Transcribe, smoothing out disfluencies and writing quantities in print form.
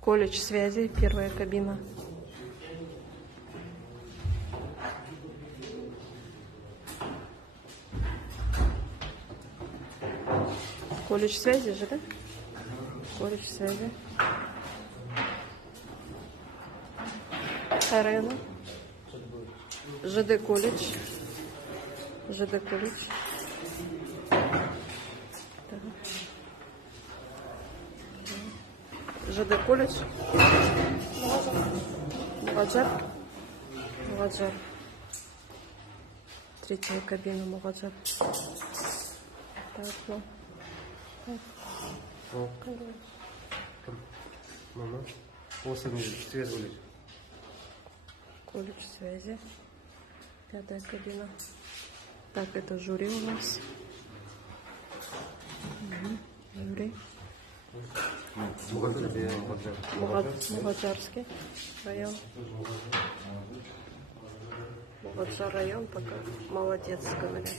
Колледж связи, первая кабина. Колледж связи же, да? Колледж связи. Арена. ЖД колледж. ЖД колледж. ЖД колледж. Мугаджар. Мугаджар. Третья кабина Мугаджар. Так, ну. Колледж связи. Пятая кабина. Так, это жюри у нас. Жюри. Мугаджарский район. Мугаджар район пока молодец, говорят.